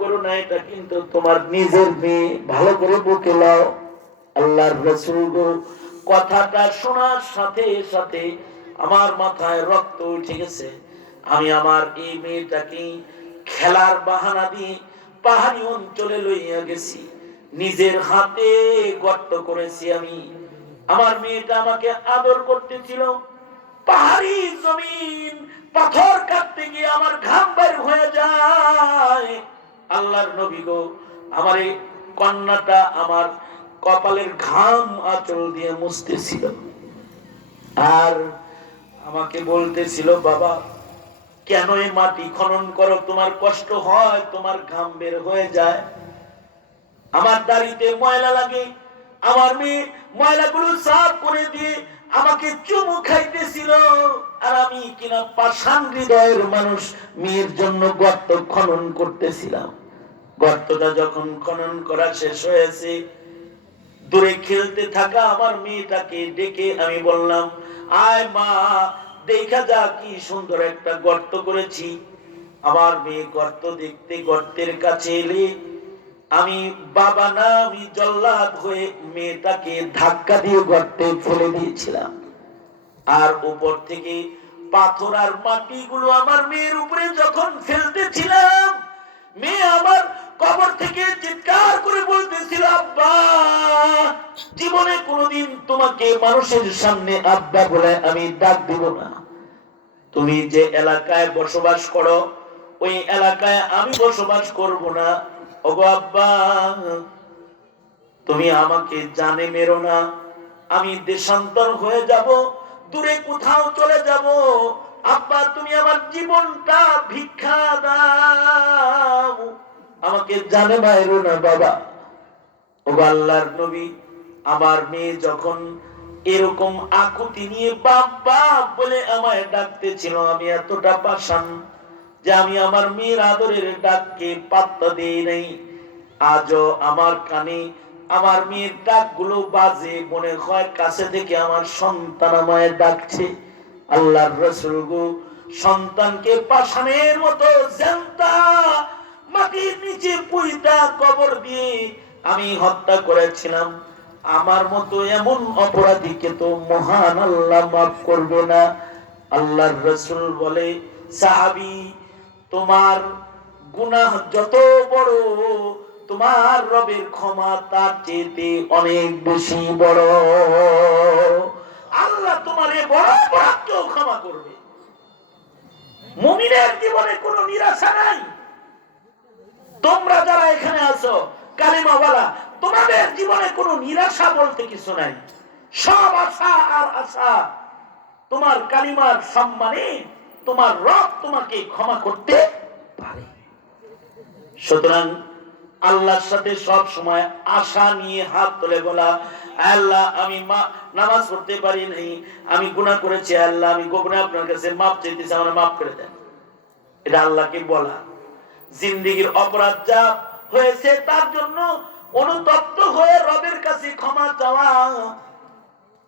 করো না, এটা কিন্তু তোমার নিজের মেয়ে। ভালো করে বুকে লাও আল্লাহর রসুল কথাটা শোনার সাথে সাথে আমার মাথায় রক্ত উঠে গেছে। আমি আমার এই মেয়েটাকে খেলার বাহানা দিয়ে পাহাড়ি অঞ্চলে লইয়া গেছি। নিজের হাতে গর্ত করেছি আমি। আমার মেয়েটা আমাকে আদর করতেছিল। পাহাড়ি জমিন, পাথর কাটতে গিয়ে আমার ঘাম বের হয়ে যায়। আল্লাহর নবী গো, আমার এই কন্যাটা আমার কপালের ঘাম আঁচল দিয়ে মুছতেছিল। আর আমাকে বলতেছিল, বাবা, কেন এই মাটি খনন করো? তোমার কষ্ট হয়, তোমার ঘাম বের হয়ে যায়। আমার দাড়িতে ময়লা লাগে, আমার মেয়ে ময়লাগুলো সাফ করে দিয়ে আমাকে চুমু খাইতেছিল। আর আমি কিনা পাষাণ হৃদয়ের মানুষ, মেয়ের জন্য গর্ত খনন করতেছিলাম। গর্তটা যখন খনন করা শেষ হয়েছে, দূরে খেলতে থাকা আমার মেয়েটাকে ডেকে আমি বললাম, আয় মা, দেখা যা কি সুন্দর একটা গর্ত করেছি। আমার মেয়ে গর্ত দেখতে গর্তের কাছে এলে আমি বাবা না, আমি জল্লাদ হয়ে মেয়েটাকে ধাক্কা দিয়ে গর্তে ফেলে দিয়েছিলাম। আর উপর থেকে পাথর আর মাটিগুলো আমার মেয়ের উপরে যখন ফেলতেছিলাম, মেয়ে আমার কবর থেকে চিৎকার করে বলতেছিল, আব্বা, জীবনে কোনোদিন তোমাকে মানুষের সামনে আব্বা বলে আমি ডাক দিব না। তুমি যে এলাকায় বসবাস করো, ওই এলাকায় আমি বসবাস করব না। ওগো আব্বা, তুমি আমাকে জানে মেরো না। আমি দেশান্তর হয়ে যাব, দূরে কোথাও চলে যাব। আব্বা, তুমি আমার জীবনটা ভিক্ষা দাও। আমাকে জানে মায়েরো না বাবা। ও আল্লাহর নবী, আমার মেয়ে যখন এরকম আকুতি নিয়ে বাপ বাপ বলে আমায় ডাকতেছিল, আমি এতটা পাশান যে আমি আমার মেয়ের আদরের ডাককে পাত্তা দেই নাই। আজও আমার কানে আমার মেয়ের ডাকগুলো বাজে, মনে হয় কাছে থেকে আমার সন্তান আমায় ডাকছে। আল্লাহর রসুল সন্তানকে পাশানের মতো জ্যান্তা মাটির নিচে পুইতা কবর দিয়ে আমি হত্যা করেছিলাম। আমার মতো এমন অপরাধীকে তো মহান আল্লাহ মাফ করবে না। আল্লাহর রসুল বলে, সাহাবি, তোমার গুনাহ যত বড়, তোমার রবের ক্ষমা তার চেয়ে অনেক বেশি বড়। আল্লাহ তোমার এ বড় অপরাধকেও ক্ষমা করবে। মুমিনের জীবনে কোনো নিরাশা নাই। তোমরা যারা এখানে আছো, কালিমাওয়ালা, তোমাদের জীবনে কোনো নিরাশা বলতে কিছু নাই। সব আশা আর আশা, তোমার কালিমার সম্মানে, তোমার রব তোমাকে ক্ষমা করতে পারে। সুতরাং আল্লাহর সাথে সব সময় আশা নিয়ে হাত তুলে বলা, আল্লাহ, আমি নামাজ পড়তে পারি নাই, আমি গুনাহ করেছি, আল্লাহ, আমি গোপনে আপনার কাছে মাপ চাইতেছি, আমার মাফ করে দেন। এটা আল্লাহকে বলা। জিন্দিগির অপরাধ যা হয়েছে তার জন্য অনুতপ্ত হয়ে রবের কাছে ক্ষমা চাওয়া।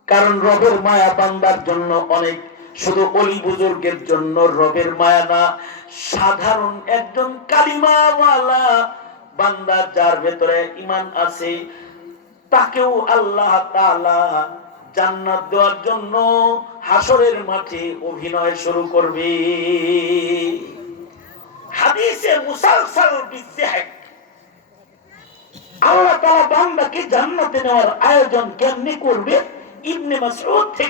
কারণ রবের মায়া বান্দার জন্য অনেক, শুধু অলি বুজুর্গের জন্য রবের মায়া না, সাধারণ একজন কালিমাওয়ালা বান্দা যার ভেতরে ইমান আছে, তাকেও আল্লাহ জান্নাত দেওয়ার জন্য হাসরের মাঠে অভিনয় শুরু করবে। হাদিসে মুসালসাল বিদ্যাক আল্লাহ তাআলা বান্দাকে জান্নাতে নেওয়ার আয়োজন কেমনি করবে? ইবনে মাসউদ